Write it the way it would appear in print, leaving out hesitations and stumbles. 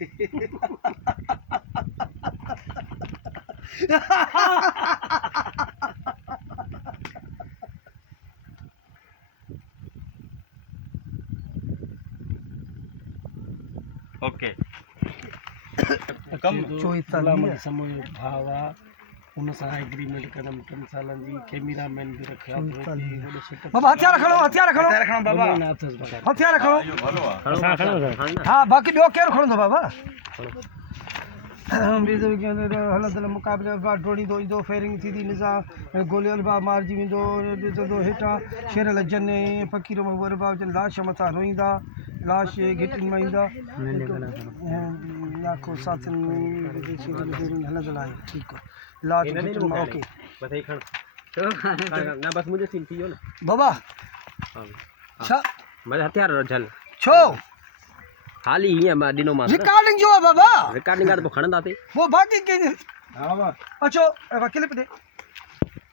okay कम समूह भावा उन सां एग्रीमेंट कदम 3 सालनि जी कैमरामैन भी रखिया बाबा हथियार खड़ो बाबा हथियार खड़ो हाँ बाकी ॿियो केरु खणंदो बाबा हलंदड़ मुक़ाबले ड्रोड़ींदो ईंदो फेरिंग थींदी निज़ा गोलियल बा मारिजी वेंदो ॾिसंदो हेठां शेर लजनि फ़क़ीर मवर बा जन लाश मथां रोईंदा लाश घिटियुनि मां ईंदा लाखो साथियुनि हलंदड़ आहे ठीकु आहे लाश घिटियुनि मां ओके ना बस मुझे सीन पियो ना बाबा छा मैं हथियार झल छो खाली ही मैं दिनों में रिकॉर्डिंग जो है बाबा रिकॉर्डिंग का तो खणंदा थे वो बाकी के हां बाबा अचो क्लिप दे